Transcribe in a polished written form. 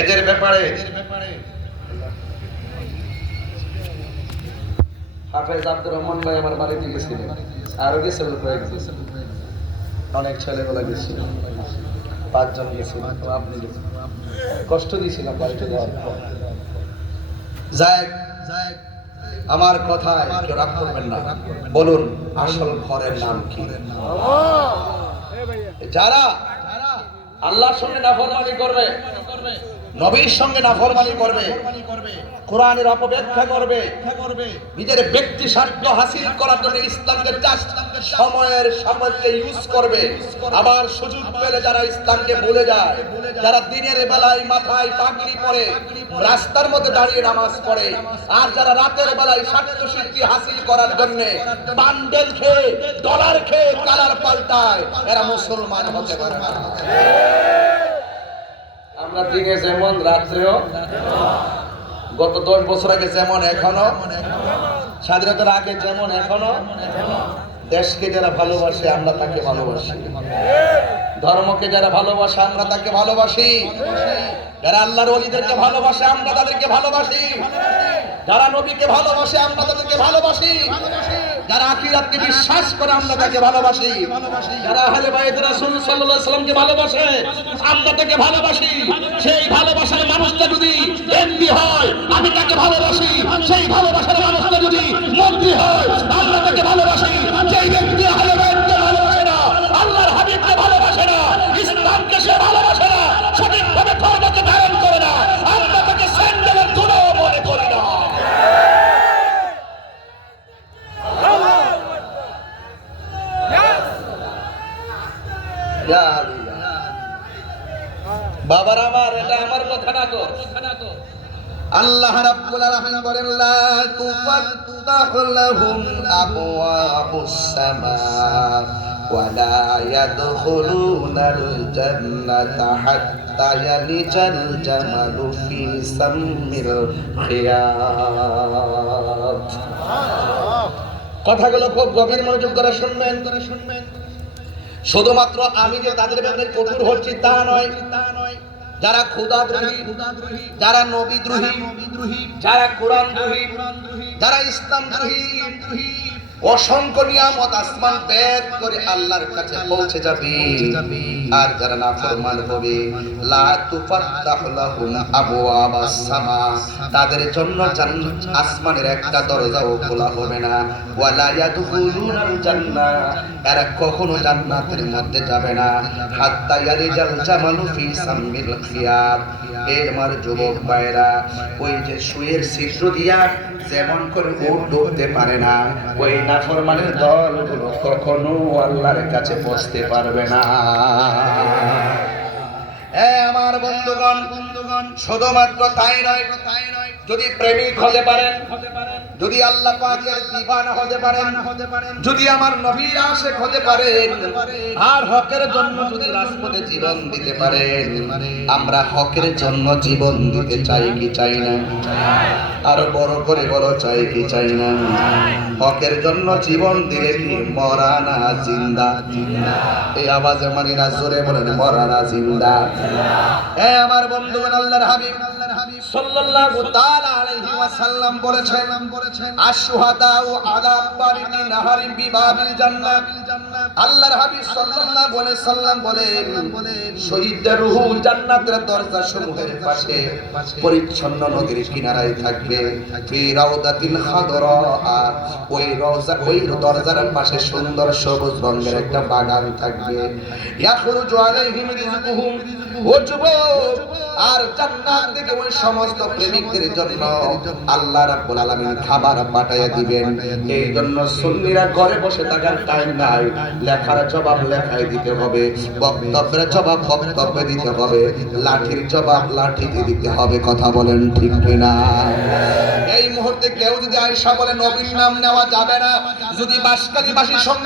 এদের ব্যাপারে হাফেজ আব্দুর রহমান ভাই আমার বাড়িতে গেছিলেন, আরো গেছিল অনেক ছেলেবেলা গেছিল, 5 জন গেছিল, আপনি কষ্ট দিয়েছিলাম বাড়িতে যাওয়ার পর। যাই আমার কথায় কেউ রাগ করবেন না, বলুন আসল ঘরের নাম কি? যারা আল্লাহর সঙ্গে নাফরমানি করবে, নবীর সঙ্গে নাফরমানি করবে, কোরআনের অপব্যাখ্যা করবে, নিজের ব্যক্তি স্বার্থ হাসিল করার জন্য ইসলামকে জাস্ট সময়কে ইউজ করবে, আবার সুযোগ পেলে যারা ইসলামকে ভুলে যায়, যারা দিনের বেলায় মাথায় পাগড়ি পরে রাস্তার মধ্যে দাঁড়িয়ে নামাজ পড়ে, আর যারা রাতের বেলায় স্বার্থ সিদ্ধি হাসিল করার জন্য বান্ডেল খেয়ে ডলার খেয়ে কালার পাল্টায়, এরা মুসলমান হতে পারে না। আমরা দিনে যেমন রাত্রেও, গত 10 বছর আগে যেমন এখনো, স্বাধীনতার আগে যেমন এখনো, দেশকে যারা ভালোবাসে আমরা তাকে ভালোবাসি, ধর্মকে যারা ভালোবাসে আমরা তাকে ভালোবাসি, যারা আল্লাহর ওলিদেরকে ভালোবাসে আমরা তাদেরকে ভালোবাসি, যারা নবীকে ভালোবাসে আমরা তাদেরকে ভালোবাসি, যারা আখিরাতকে বিশ্বাস করে আমরা তাকে ভালোবাসি, যারা আহলে বাইত রাসূল সাল্লাল্লাহু আলাইহি সাল্লামকে ভালোবাসে আমরা তাকে ভালোবাসি। সেই ভালোবাসার মানুষটা যদি এমপি হয় আমি তাকে ভালোবাসি, সেই ভালোবাসার মানুষটা যদি মন্ত্রী হয় আমরা তাকে ভালোবাসি। যেই ব্যক্তি আহলে বাইতকে ভালোবাসে না, আল্লাহর হাবিবকে ভালোবাসে না, ইসলামকে সে ভালোবাসে না, সঠিকভাবে ধর্মকে ধারণ করে না, আমরা তাকে স্যান্ডেলের ধুলো মনে করি না। বাবার আমার, এটা আমার কথা না তো। আল্লাহ রাব্বুল আলামিন বলেন লা তুফাত্তাহু লাহুম আবওয়াবুস সামা ওয়া লা ইয়াদখুলুনাল জান্নাতা হাত্তা ইয়ালিজাল জামালু ফি সাম্মিল খিয়াত। কথাগুলো খুব গভীর মনোযোগ করে শুনবেন। শুধুমাত্র আমি যে তাদের ব্যাপারে কঠোর হচ্ছি তা নয়, যারা খোদাদ্রোহী, যারা নবীদ্রোহী, যারা কোরআনদ্রোহী, যারা ইসলামদ্রোহী, অসংখ্য নিয়ামত আসমান বেদ করে আল্লাহর কাছে পৌঁছে যাবে, আর যারা নাফরমান হবে লা তুফাত্তাহু লাহুম আবওয়াবাস সামা, তাদের জন্য আসমানের একটা দরজাও খোলা হবে না, ওয়ালা ইয়াদখুলুনাল জান্নাহ, এরা কখনো জান্নাতের মধ্যে যাবে না, হাত্তা ইয়ালিজাল জামালু ফি সাম্মিল খিয়াত। এর মার যুবক ভাইরা, ওই যে সুয়ের ছিদ্র দিয়া যেমন করে উট ঢুকতে পারে না, ওই নাফরমানের দলগুলো কখনো আল্লাহর কাছে পৌঁছতে পারবে না। আমার বন্ধুগণ, শুধুমাত্র তাই নয়, যদি প্রেমিক হতে পারেন, যদি আল্লাহ পাকের দিওয়ানা হতে পারেন, যদি আমার নবীর আশিক হতে পারেন, আর হকের জন্য যদি রাজপথে জীবন দিতে পারেন, আমরা হকের জন্য জীবন দিতে চাই কি চাই না? আরো বড় করে বলো, চাই কি চাই না? হকের জন্য জীবন দিলে কি মরা না জিন্দা? এই আওয়াজে মানি না, জোরে বলেন মরা না জিন্দা। আমার বন্ধুগণ, আল্লাহর হাবিব সাল্লাল্লাহু তাআলা আলাইহি ওয়াসাল্লাম বলেছেন, আশ-শুহাদাউ আলা বারিনি নাহারিন বিবাবিল জান্নাত। আল্লাহর হাবিব সাল্লাল্লাহু আলাইহি ওয়াসাল্লাম বলেন, শহীদদের রূহ জান্নাতের দরজা সমূহের পাশে পরিচ্ছন্ন নদীর কিনারায় থাকবে, ফি রাউদাতিল খাদরা, ওই রওজা, ওই দরজার পাশে সুন্দর সবুজ রঙের একটা বাগান থাকবে, ইয়াখরুজু আলাইহিম রিজকুহুম, ও যুবক, আর জান্নাত থেকে ওই সমস্ত প্রেমিকদের জন্য আল্লাহ রাব্বুল আলামিন খাবার পাঠাইয়া দিবেন। এই জন্য সুন্নিরা ঘরে বসে থাকার টাইম নাই, লেখার জবাব লেখায় দিতে হবে, বক্তব্যের জবাব বক্তব্যে দিতে হবে, লাঠির জবাব লাঠিতে দিতে হবে। কথা বলেন ঠিক কিনা? এই মুহূর্তে কেউ যদি আয়েশা বলে নবীর নাম নেওয়া যাবে না, যদি বাসকারী বাসীর সঙ্গে